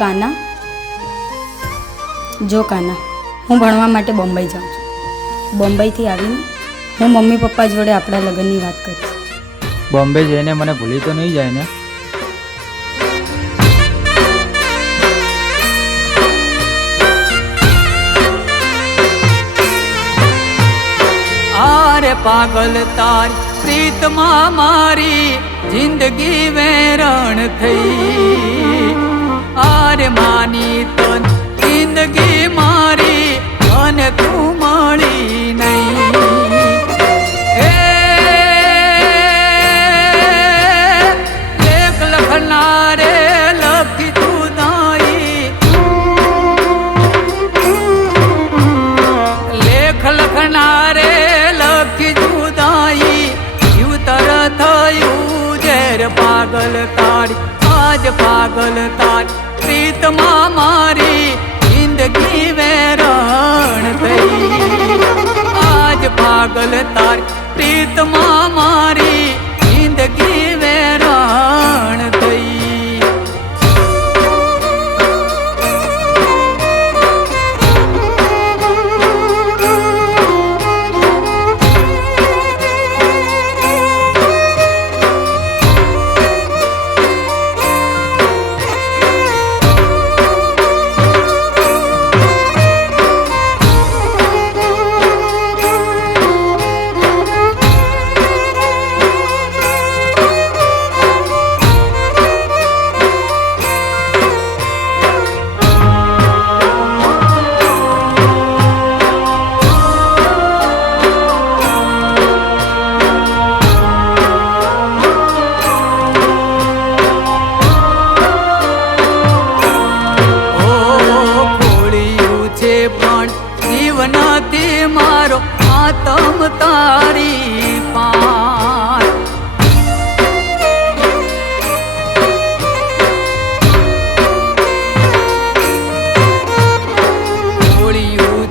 કાના? જો કાના હું ભણવા માટે બોમ્બઈ જાઉં છું. બોમ્બઈથી આવીને હું મમ્મી પપ્પા જોડે આપણા લગ્નની વાત કરીશ બોમ્બે જઈને મને ભૂલી તો નહીં જાય ને? આરે પાગલ તાર પ્રીતમાં મારી જિંદગી વેરણ થઈ. આરે માની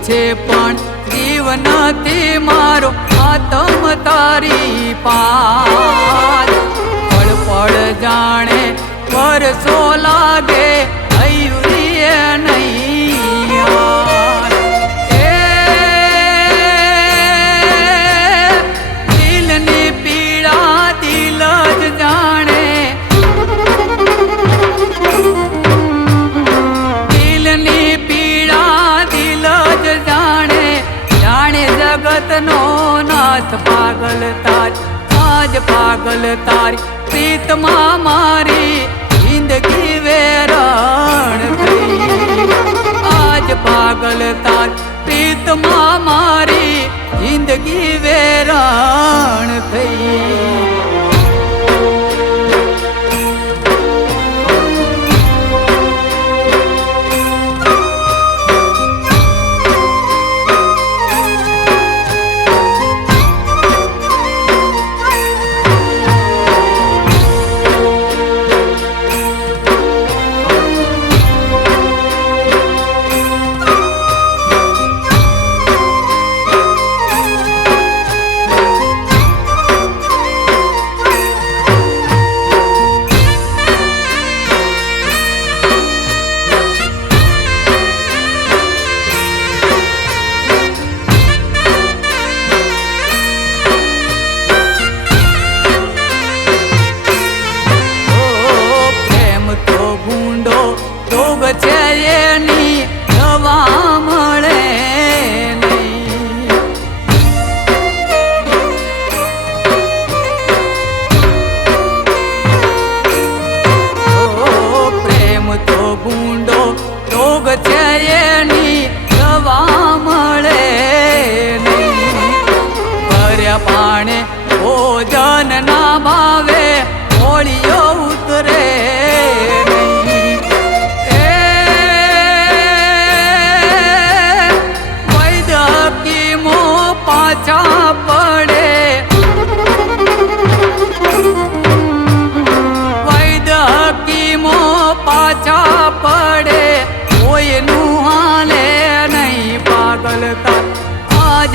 છે પણ જીવન તે મારો આતમ તારી પાર. પળ પળ જાણે વર્ષો લાગે પાગલ તારી પ્રીતમાં મારી જિંદગી વેરણ થઈ આજ પાગલ તારી પ્રીતમાં મારી જિંદગી વેરણ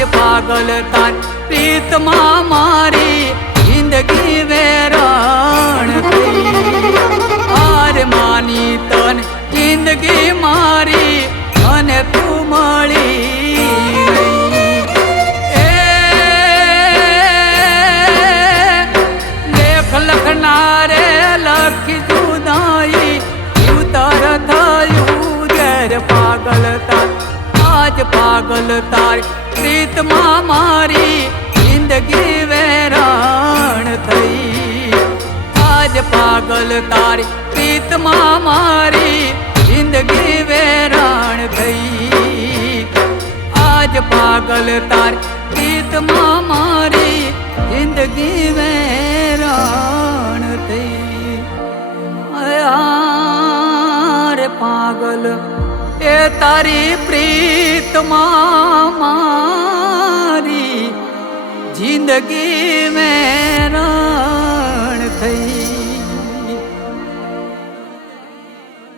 જ પાગલ તાર. પ્રીતમાં મારી જિંદગી વેરણ થઈ. હાર માની તન જિંદગી મારી અને તું મળી લખનારે લખી જુદાઈ. ઉતર થયું પાગલ તાર. આજ પાગલ તારી. પ્રીતમાં મારી જિંદગી વેરાણ થઈ. આજ પાગલ તારી પ્રીતમાં મારી જિંદગી વેરાણ થઈ. આજ પાગલ તારી પ્રીતમાં મારી જિંદગી વેરાણ થઈ. પાગલ એ તારી પ્રીતમાં મારી જિંદગી મેં થઈ.